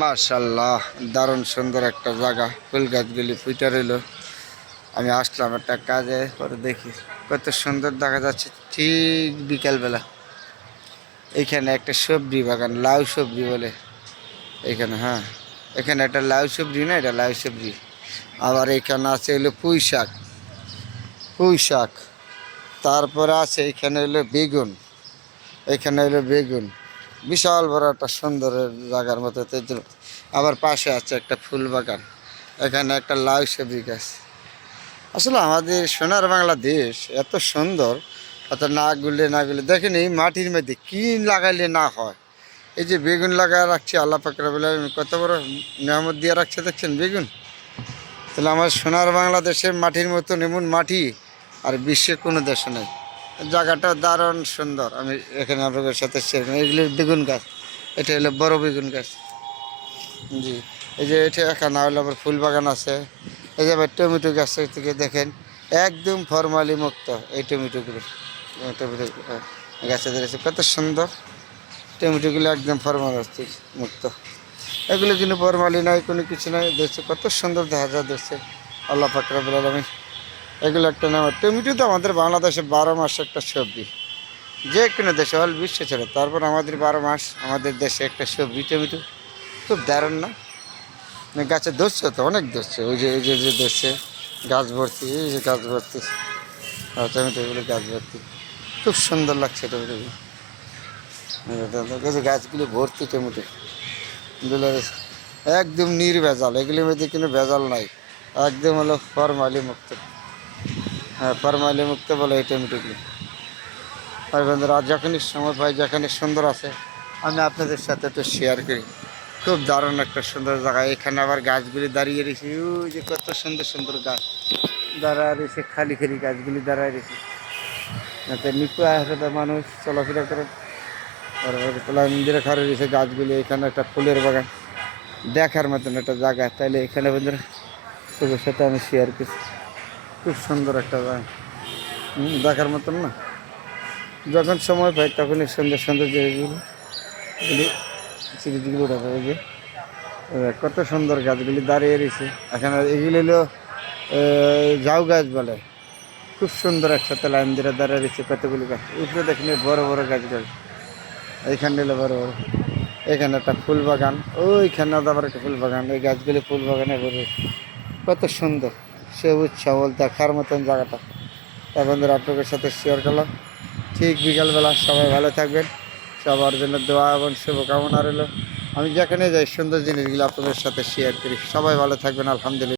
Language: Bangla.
মাশাল্লাহ, দারুণ সুন্দর একটা জায়গা। ফুল গাছগুলি ফুটে রইল। আমি আসলাম একটা কাজে, পরে দেখি কত সুন্দর দেখা যাচ্ছে। ঠিক বিকালবেলা এইখানে একটা সবজি বাগান, লাউ সবজি বলে এইখানে। হ্যাঁ, এখানে একটা লাউ সবজি, না এটা লাউ সবজি। আবার এখানে আছে হলো পুঁই শাক, পুঁই শাক। তারপরে আছে এখানে হলো বেগুন, এখানে হলো বেগুন। বিশাল বড় একটা সুন্দর জায়গার মতো আবার পাশে আছে একটা ফুল বাগান, এখানে একটা লাউ সবজি গাছ। আসলে আমাদের সোনার বাংলাদেশ এত সুন্দর, এত না গুলে দেখেন এই মাটির মধ্যে কি লাগাইলে না হয়। এই যে বেগুন লাগায় রাখছে আল্লাহ পাক রব্বুল আলামিন, কত বড় নিয়ামত দিয়ে রাখছে দেখছেন বেগুন। তাহলে আমার সোনার বাংলাদেশের মাটির মতন এমন মাটি আর বিশ্বে কোনো দেশে নেই। জায়গাটা দারুণ সুন্দর। আমি এখানে আপনাদের সাথে শেয়ার করি, এগুলো বেগুন গাছ, এটা হলো বড় বেগুন গাছ। জি, এই যে এটা এখানে হলো আবার ফুল বাগান আছে। এই যে আবার টমেটো গাছ থেকে দেখেন একদম ফরমালি মুক্ত এই টমেটোগুলো। টমেটো গাছে ধরেছে কত সুন্দর। টমেটোগুলো একদম ফরমালিস্টিক মুক্ত। এগুলো কিন্তু ফরমালি নয়, কোনো কিছু নয়। দেখছে কত সুন্দর দেখা যায়, দেখছে আল্লাহ পাক রব্বুল আলামিন। এগুলো একটা নাম। টমেটো তো আমাদের বাংলাদেশে 12 মাস একটা সবজি, যে কোনো দেশে হল বিশ্ব ছেড়ে, তারপর আমাদের 12 মাস আমাদের দেশে একটা সবজি টমেটো। খুব দারুণ না? গাছে ধরছে তো, অনেক ধরছে। ওই যে যে ধরছে, গাছ ভর্তি, এই যে গাছ ভর্তি টমেটোগুলো, গাছ ভর্তি। খুব সুন্দর লাগছে টমেটোগুলো। গাছগুলো ভর্তি টমেটো গুলো, একদম নির্ভেজাল। এগুলির মধ্যে কোনো ভেজাল নাই, একদম হলো ফরমালি মুক্ত। হ্যাঁ, ফরমালি মুক্ত বলে এই টমেটোগুলো। আর বন্ধুরা, যখনই সময় পাই, যেখানে সুন্দর আছে, আমি আপনাদের সাথে একটু শেয়ার করি। খুব দারুণ একটা সুন্দর জায়গা। এখানে আবার গাছগুলি দাঁড়িয়ে রয়েছে, ওই যে কত সুন্দর সুন্দর গাছ দাঁড়ায় রয়েছে, খালি খালি গাছগুলি দাঁড়ায় রয়েছে। যাতে নিপু আসে, মানুষ চলাফেরা করে। মন্দিরে খারে রয়েছে গাছগুলি। এখানে একটা ফুলের বাগান, দেখার মতন একটা জায়গা। তাইলে এখানে বন্ধুরা তোদের সাথে আমি শেয়ার করছি। খুব সুন্দর একটা জায়গা, দেখার মতন না? যখন সময় পাই তখনই সুন্দর সুন্দর জায়গাগুলো সিরিজগুলো দেখা যায় যে কত সুন্দর গাছগুলি দাঁড়িয়ে রয়েছে এখানে। এগুলি হলো ঝাউ গাছ বলে। খুব সুন্দর একসাথে লাইন দিয়ে দাঁড়িয়ে রয়েছে কতগুলি গাছ। উপরে দেখেন বড় বড় গাছগুলো, এইখানে হলো বড় বড়। এখানে একটা ফুল বাগান, ওইখানে আবার একটা ফুল বাগান। এই গাছগুলি ফুল বাগানে বড়, কত সুন্দর সবুজ সবল, দেখার মতন জায়গাটা। তাই বন্ধুরা, আপনাদের সাথে শেয়ার করলাম। ঠিক বিকালবেলা সবাই ভালো থাকবেন, সবার জন্য দোয়া এবং শুভকামনা রইল। আমি যেখানে যাই সুন্দর জিনিসগুলো আপনাদের সাথে শেয়ার করি। সবাই ভালো থাকবেন, আলহামদুলিল্লাহ।